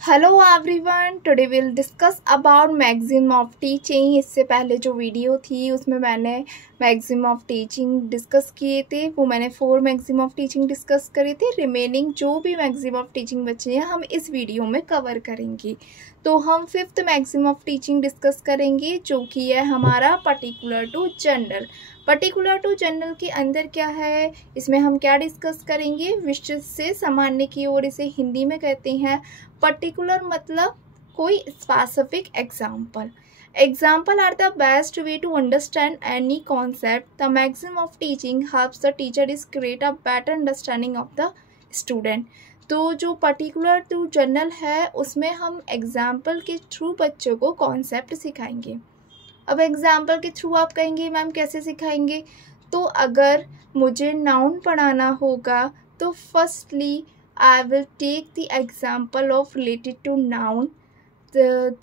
Hello everyone, today will discuss about magazine of teaching. इससे पहले जो वीडियो थी उसमें मैंने मैगजीन ऑफ टीचिंग डिस्कस किए थे। वो मैंने 4 मैगजीन ऑफ टीचिंग डिस्कस करे थे। रिमेनिंग जो भी मैगजीन ऑफ टीचिंग बचे हैं हम इस वीडियो में कवर करेंगे। तो हम 5th magazine of teaching discuss करेंगे, जो कि है हमारा particular to general. Particular to general के अंदर क्या है, इसमें हम क्या डिस्कस करेंगे, विशिष्ट से सामान्य की ओर इसे हिंदी में कहते हैं। पर्टिकुलर मतलब कोई specific example. Example are the best way to understand any concept. The maxim of teaching helps the teacher is create a better understanding of the student. तो जो पर्टिकुलर टू जनरल है उसमें हम एग्जाम्पल के through बच्चों को concept सिखाएंगे। अब एग्जाम्पल के थ्रू आप कहेंगे मैम कैसे सिखाएंगे, तो अगर मुझे नाउन पढ़ाना होगा तो firstly I will take the example of related to noun,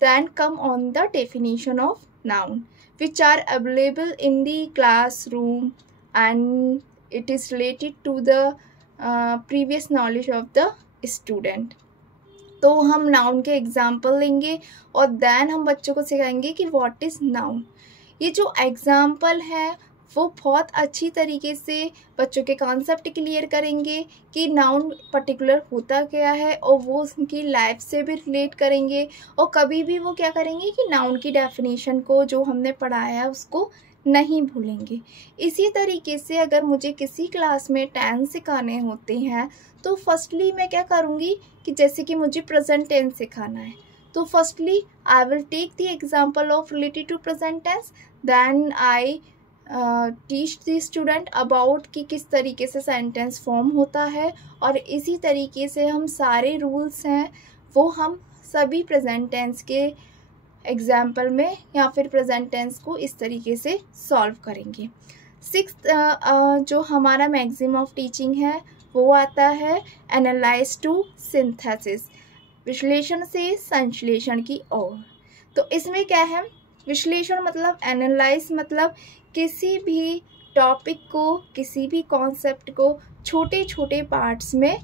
then come on the definition of noun, which are available in the classroom and it is related to the previous knowledge of the student. तो हम noun के example लेंगे और then हम बच्चों को सिखाएंगे कि व्हाट इज़ नाउन। ये जो एग्जाम्पल है वो बहुत अच्छी तरीके से बच्चों के कॉन्सेप्ट क्लियर करेंगे कि नाउन पर्टिकुलर होता क्या है, और वो उनकी लाइफ से भी रिलेट करेंगे। और कभी भी वो क्या करेंगे कि नाउन की डेफिनेशन को जो हमने पढ़ाया है उसको नहीं भूलेंगे। इसी तरीके से अगर मुझे किसी क्लास में टेंस सिखाने होते हैं तो फर्स्टली मैं क्या करूँगी कि जैसे कि मुझे प्रेजेंट टेंस सिखाना है तो firstly I will take the example of related to present tense, then I teach the student about कि किस तरीके से सेंटेंस फॉर्म होता है। और इसी तरीके से हम सारे रूल्स हैं वो हम सभी प्रेजेंट टेंस के एग्जाम्पल में या फिर प्रेजेंट टेंस को इस तरीके से सॉल्व करेंगे। 6th जो हमारा मैगजीन ऑफ टीचिंग है वो आता है एनालाइज टू सिंथेसिस, विश्लेषण से संश्लेषण की ओर। तो इसमें क्या है, विश्लेषण मतलब एनालाइज मतलब किसी भी टॉपिक को, किसी भी कॉन्सेप्ट को छोटे छोटे पार्ट्स में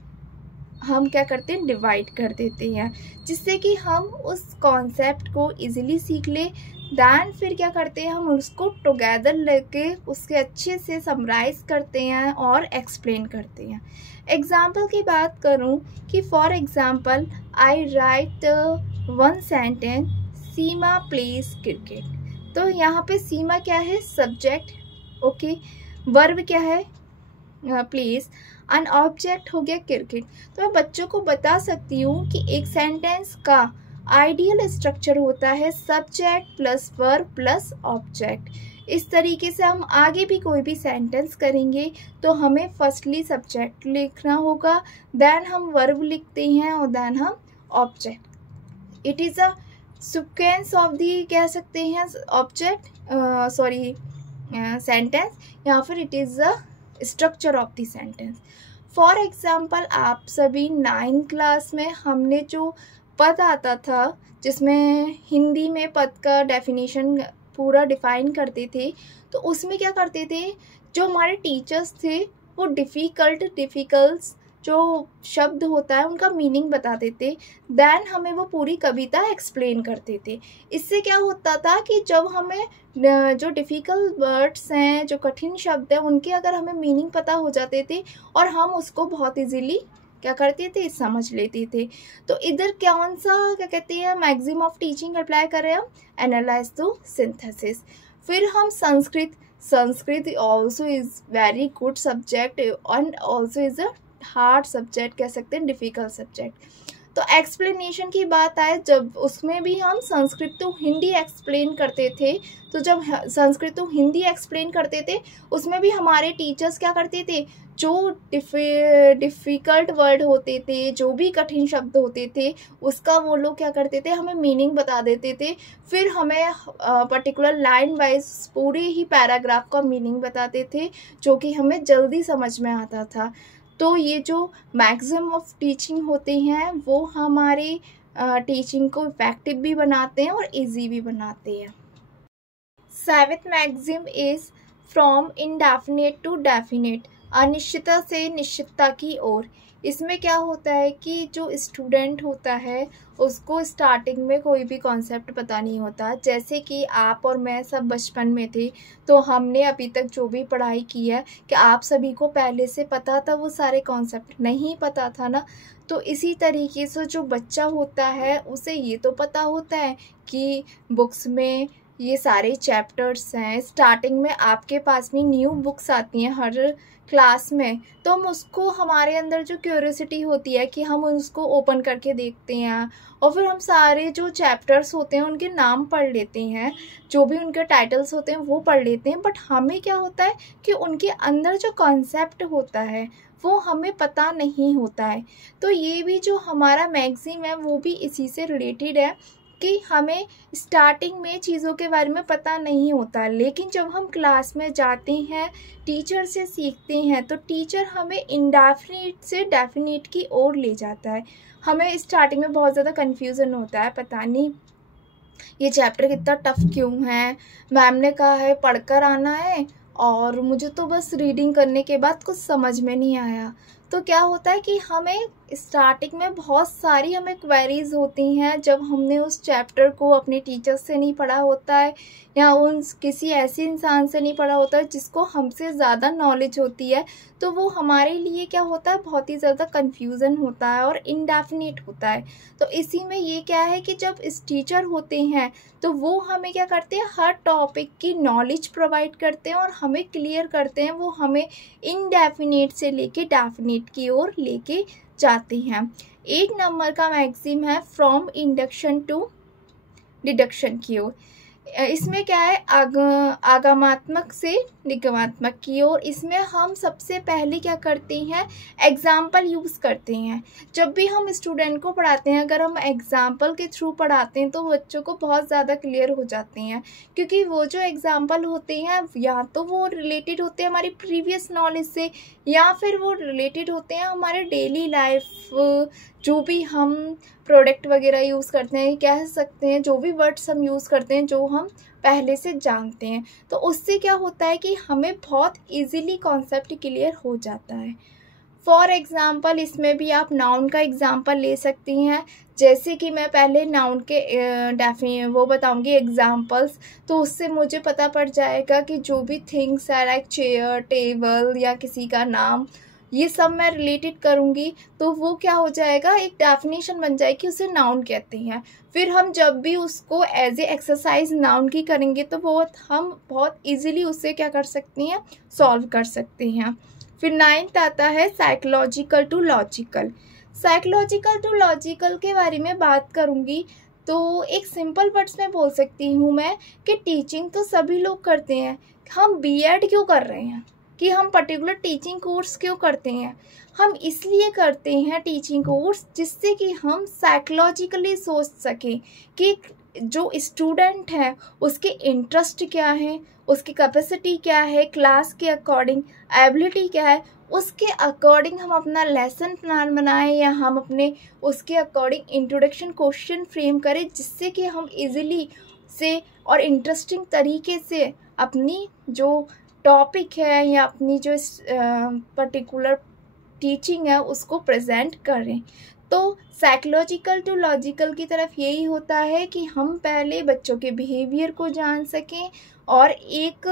हम क्या करते हैं, डिवाइड कर देते हैं, जिससे कि हम उस कॉन्सेप्ट को इजीली सीख ले। दैन फिर क्या करते हैं, हम उसको टुगेदर लेके उसके अच्छे से समराइज करते हैं और एक्सप्लेन करते हैं। एग्जाम्पल की बात करूं कि for example I right 1 sentence, Seema pledge cricket. तो यहाँ पे सीमा क्या है, सब्जेक्ट, ओके। वर्ब क्या है, प्लेस, एंड ऑब्जेक्ट हो गया क्रिकेट। तो मैं बच्चों को बता सकती हूँ कि एक सेंटेंस का आइडियल स्ट्रक्चर होता है subject plus verb plus object. इस तरीके से हम आगे भी कोई भी सेंटेंस करेंगे तो हमें फर्स्टली सब्जेक्ट लिखना होगा, देन हम वर्ब लिखते हैं और देन हम object. It is a sequence of the कह सकते हैं ऑब्जेक्ट सेंटेंस, या फिर it is a structure of the sentence. For example आप सभी 9th क्लास में हमने जो पद आता था जिसमें हिंदी में पद का डेफिनेशन पूरा डिफाइन करते थे, तो उसमें क्या करते थे, जो हमारे टीचर्स थे वो डिफ़िकल्ट जो शब्द होता है उनका मीनिंग बता देते, देन हमें वो पूरी कविता एक्सप्लेन करते थे। इससे क्या होता था कि जब हमें जो डिफ़िकल्ट वर्ड्स हैं, जो कठिन शब्द हैं, उनके अगर हमें मीनिंग पता हो जाते थे और हम उसको बहुत इजीली क्या करते थे, समझ लेते थे। तो इधर कौन सा क्या कहते हैं मैगजीन ऑफ टीचिंग अप्लाई कर रहे हैं हम, एनालाइज टू सिंथेसिस। फिर हम Sanskrit also is very good subject and also is a hard subject, कह सकते हैं डिफ़िकल्ट सब्जेक्ट। तो एक्सप्लेनेशन की बात आए, जब उसमें भी हम संस्कृत टू हिंदी एक्सप्लेन करते थे, तो जब संस्कृत टू हिंदी एक्सप्लेन करते थे उसमें भी हमारे टीचर्स क्या करते थे, जो डिफ़िकल्ट वर्ड होते थे, जो भी कठिन शब्द होते थे, उसका वो लोग क्या करते थे, हमें मीनिंग बता देते थे। फिर हमें पर्टिकुलर लाइन वाइज पूरे ही पैराग्राफ का मीनिंग बताते थे, जो कि हमें जल्दी समझ में आता था। तो ये जो मैगजीन ऑफ टीचिंग होते हैं वो हमारी टीचिंग को इफ़ेक्टिव भी बनाते हैं और इजी भी बनाते हैं। 7th magazine is from indefinite to definite, अनिश्चितता से निश्चितता की ओर। इसमें क्या होता है कि जो स्टूडेंट होता है उसको स्टार्टिंग में कोई भी कॉन्सेप्ट पता नहीं होता। जैसे कि आप और मैं सब बचपन में थे, तो हमने अभी तक जो भी पढ़ाई की है, कि आप सभी को पहले से पता था वो सारे कॉन्सेप्ट? नहीं पता था ना। तो इसी तरीके से जो बच्चा होता है उसे ये तो पता होता है कि बुक्स में ये सारे चैप्टर्स हैं। स्टार्टिंग में आपके पास में न्यू बुक्स आती हैं हर क्लास में, तो हम उसको, हमारे अंदर जो क्यूरियोसिटी होती है कि हम उसको ओपन करके देखते हैं और फिर हम सारे जो चैप्टर्स होते हैं उनके नाम पढ़ लेते हैं, जो भी उनके टाइटल्स होते हैं वो पढ़ लेते हैं। बट हमें क्या होता है कि उनके अंदर जो कॉन्सेप्ट होता है वो हमें पता नहीं होता है। तो ये भी जो हमारा मैगज़ीन है वो भी इसी से रिलेटेड है कि हमें स्टार्टिंग में चीज़ों के बारे में पता नहीं होता, लेकिन जब हम क्लास में जाते हैं, टीचर से सीखते हैं, तो टीचर हमें इंडेफिनिट से डेफिनिट की ओर ले जाता है। हमें स्टार्टिंग में बहुत ज़्यादा कन्फ्यूज़न होता है, पता नहीं ये चैप्टर कितना टफ़ क्यों है, मैम ने कहा है पढ़कर आना है और मुझे तो बस रीडिंग करने के बाद कुछ समझ में नहीं आया। तो क्या होता है कि हमें स्टार्टिंग में बहुत सारी हमें क्वेरीज़ होती हैं जब हमने उस चैप्टर को अपने टीचर से नहीं पढ़ा होता है या उन किसी ऐसे इंसान से नहीं पढ़ा होता है जिसको हमसे ज़्यादा नॉलेज होती है। तो वो हमारे लिए क्या होता है, बहुत ही ज़्यादा कन्फ्यूज़न होता है और इनडेफिनिट होता है। तो इसी में ये क्या है कि जब इस टीचर होते हैं तो वो हमें क्या करते हैं, हर टॉपिक की नॉलेज प्रोवाइड करते हैं और हमें क्लियर करते हैं। वो हमें इनडेफिनिट से लेके डेफिनिट की ओर लेके जाते हैं। 8 नंबर का मैक्सिम है फ्रॉम इंडक्शन टू डिडक्शन की ओर। इसमें क्या है, आगमात्मक से निगमात्मक की ओर। इसमें हम सबसे पहले क्या करते हैं, एग्जाम्पल यूज़ करते हैं। जब भी हम स्टूडेंट को पढ़ाते हैं, अगर हम एग्जाम्पल के थ्रू पढ़ाते हैं तो बच्चों को बहुत ज़्यादा क्लियर हो जाते हैं, क्योंकि वो जो एग्जाम्पल होते हैं या तो वो रिलेटेड होते हैं हमारी प्रीवियस नॉलेज से, या फिर वो रिलेटेड होते हैं हमारे डेली लाइफ, जो भी हम प्रोडक्ट वगैरह यूज़ करते हैं, कह सकते हैं जो भी वर्ड्स हम यूज़ करते हैं जो हम पहले से जानते हैं। तो उससे क्या होता है कि हमें बहुत इजीली कॉन्सेप्ट क्लियर हो जाता है। फॉर एग्ज़ाम्पल इसमें भी आप नाउन का एग्ज़ाम्पल ले सकती हैं। जैसे कि मैं पहले नाउन के वो बताऊंगी एग्ज़ाम्पल्स, तो उससे मुझे पता पड़ जाएगा कि जो भी थिंग्स है लाइक चेयर, टेबल या किसी का नाम, ये सब मैं रिलेटेड करूँगी तो वो क्या हो जाएगा, एक डेफिनेशन बन जाएगी, उसे नाउन कहते हैं। फिर हम जब भी उसको एज ए एक्सरसाइज नाउन की करेंगे तो हम बहुत इजीली उससे क्या कर सकते हैं, सॉल्व कर सकते हैं। फिर 9th आता है psychological to logical. Psychological to logical के बारे में बात करूँगी तो एक सिंपल वर्ड्स में बोल सकती हूँ मैं कि टीचिंग तो सभी लोग करते हैं। हम बीएड क्यों कर रहे हैं, कि हम पर्टिकुलर टीचिंग कोर्स क्यों करते हैं? हम इसलिए करते हैं टीचिंग कोर्स जिससे कि हम साइकोलॉजिकली सोच सकें कि जो स्टूडेंट है उसके इंटरेस्ट क्या है, उसकी कैपेसिटी क्या है, क्लास के अकॉर्डिंग एबिलिटी क्या है, उसके अकॉर्डिंग हम अपना लेसन प्लान बनाएं या हम अपने उसके अकॉर्डिंग इंट्रोडक्शन क्वेश्चन फ्रेम करें, जिससे कि हम इजीली से और इंटरेस्टिंग तरीके से अपनी जो टॉपिक है या अपनी जो पर्टिकुलर टीचिंग है उसको प्रेजेंट करें। तो साइकोलॉजिकल टू लॉजिकल की तरफ यही होता है कि हम पहले बच्चों के बिहेवियर को जान सकें और एक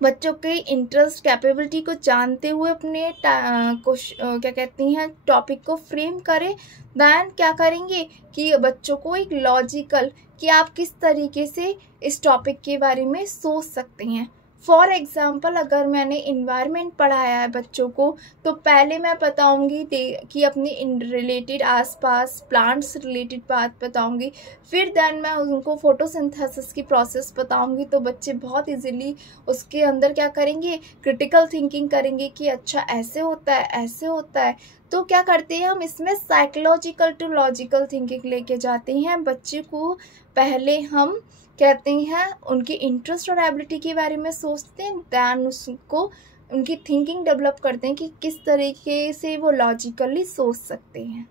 बच्चों के इंटरेस्ट कैपेबिलिटी को जानते हुए अपने क्या कहती हैं टॉपिक को फ्रेम करें। दैन क्या करेंगे कि बच्चों को एक लॉजिकल, कि आप किस तरीके से इस टॉपिक के बारे में सोच सकते हैं। फॉर एग्ज़ाम्पल अगर मैंने इन्वायरमेंट पढ़ाया है बच्चों को, तो पहले मैं बताऊंगी कि अपनी रिलेटेड आसपास प्लांट्स रिलेटेड बात बताऊंगी। फिर देन मैं उनको फोटोसिंथेसिस की प्रोसेस बताऊंगी, तो बच्चे बहुत इजीली उसके अंदर क्या करेंगे, क्रिटिकल थिंकिंग करेंगे कि अच्छा ऐसे होता है, ऐसे होता है। तो क्या करते हैं हम इसमें साइकोलॉजिकल टू लॉजिकल थिंकिंग लेके जाते हैं बच्चे को। पहले हम कहते हैं उनकी इंटरेस्ट और एबिलिटी के बारे में सोचते हैं, दैन उसको उनकी थिंकिंग डेवलप करते हैं कि किस तरीके से वो लॉजिकली सोच सकते हैं।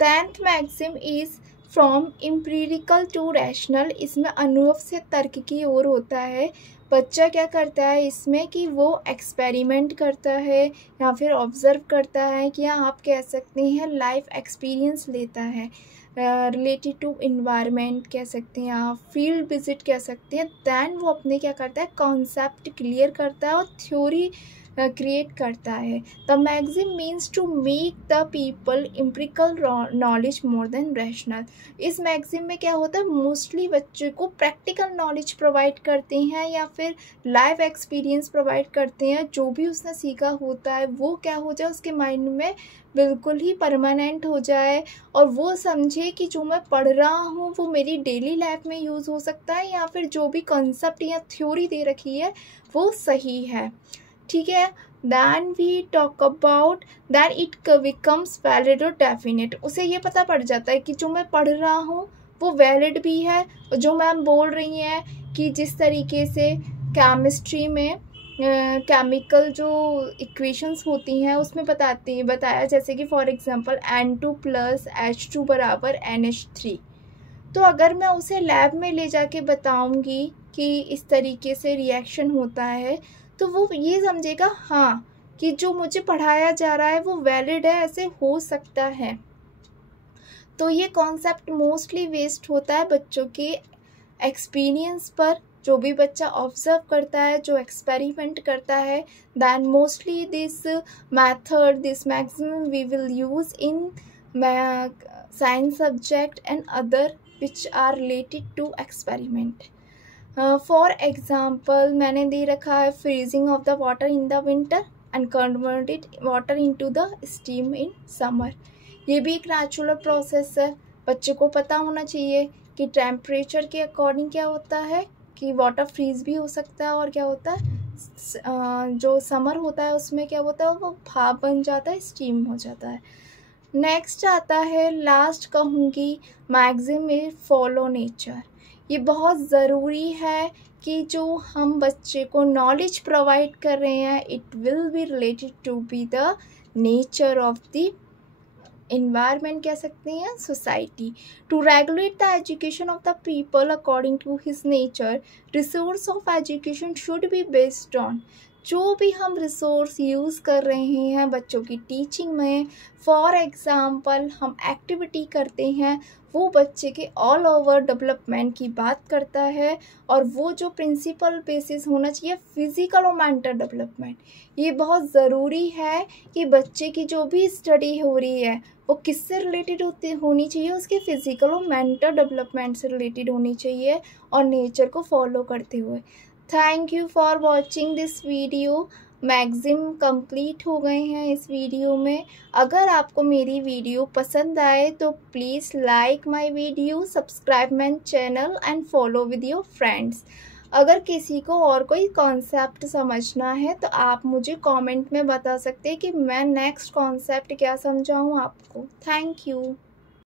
10th maxim is from empirical to rational. इसमें अनुभव से तर्क की ओर होता है। बच्चा क्या करता है इसमें कि वो एक्सपेरिमेंट करता है या फिर ऑब्ज़र्व करता है कि आप कह सकते हैं लाइफ एक्सपीरियंस लेता है, रिलेटेड टू इन्वायरमेंट कह सकते हैं आप, फील्ड विजिट कह सकते हैं। दैन वो अपने क्या करता है कॉन्सेप्ट क्लियर करता है और थ्योरी क्रिएट करता है। The magazine means to make the people empirical knowledge more than rational. इस मैगज़ीन में क्या होता है मोस्टली बच्चे को प्रैक्टिकल नॉलेज प्रोवाइड करते हैं या फिर लाइव एक्सपीरियंस प्रोवाइड करते हैं। जो भी उसने सीखा होता है वो क्या हो जाए उसके माइंड में बिल्कुल ही परमानेंट हो जाए और वो समझे कि जो मैं पढ़ रहा हूँ वो मेरी डेली लाइफ में यूज़ हो सकता है या फिर जो भी कॉन्सेप्ट या थ्योरी दे रखी है वो सही है। ठीक है, then we talk about that it becomes valid और डेफिनेट। उसे ये पता पड़ जाता है कि जो मैं पढ़ रहा हूँ वो वैलिड भी है और जो मैम बोल रही हैं कि जिस तरीके से केमिस्ट्री में केमिकल जो इक्वेशंस होती हैं उसमें बताया जैसे कि for example N2 + H2 = NH3। तो अगर मैं उसे लैब में ले जाके बताऊंगी कि इस तरीके से रिएक्शन होता है तो वो ये समझेगा हाँ कि जो मुझे पढ़ाया जा रहा है वो वैलिड है, ऐसे हो सकता है। तो ये कॉन्सेप्ट मोस्टली वेस्ट होता है बच्चों के एक्सपीरियंस पर। जो भी बच्चा ऑब्जर्व करता है, जो एक्सपेरिमेंट करता है, then mostly this method this maximum we will use in science subject and other which are related to experiment. For example मैंने दे रखा है freezing of the water in the winter and converted water into the steam in summer. ये भी एक natural process है। बच्चे को पता होना चाहिए कि टेम्परेचर के अकॉर्डिंग क्या होता है कि वाटर फ्रीज भी हो सकता है और क्या होता है जो समर होता है उसमें क्या होता है वो भाप बन जाता है, स्टीम हो जाता है। नेक्स्ट आता है लास्ट कहूँगी मैगज़ीन में फॉलो नेचर। ये बहुत ज़रूरी है कि जो हम बच्चे को नॉलेज प्रोवाइड कर रहे हैं it will be related to be the nature of the environment कह सकते हैं society. To regulate the education of the people according to his nature, resource of education should be based on. जो भी हम resource use कर रहे हैं बच्चों की टीचिंग में, फॉर एग्ज़ाम्पल हम एक्टिविटी करते हैं वो बच्चे के ऑल ओवर डेवलपमेंट की बात करता है और वो जो प्रिंसिपल बेसिस होना चाहिए फिज़िकल और मेंटल डेवलपमेंट। ये बहुत ज़रूरी है कि बच्चे की जो भी स्टडी हो रही है वो किससे रिलेटेड होनी चाहिए, उसके फिज़िकल और मेंटल डेवलपमेंट से रिलेटेड होनी चाहिए और नेचर को फॉलो करते हुए। Thank you for watching this video. Magazine complete हो गए हैं इस वीडियो में। अगर आपको मेरी वीडियो पसंद आए तो please like my video, subscribe my channel and follow with your friends. अगर किसी को और कोई कॉन्सेप्ट समझना है तो आप मुझे कमेंट में बता सकते हैं कि मैं नेक्स्ट कॉन्सेप्ट क्या समझाऊँ आपको। Thank you.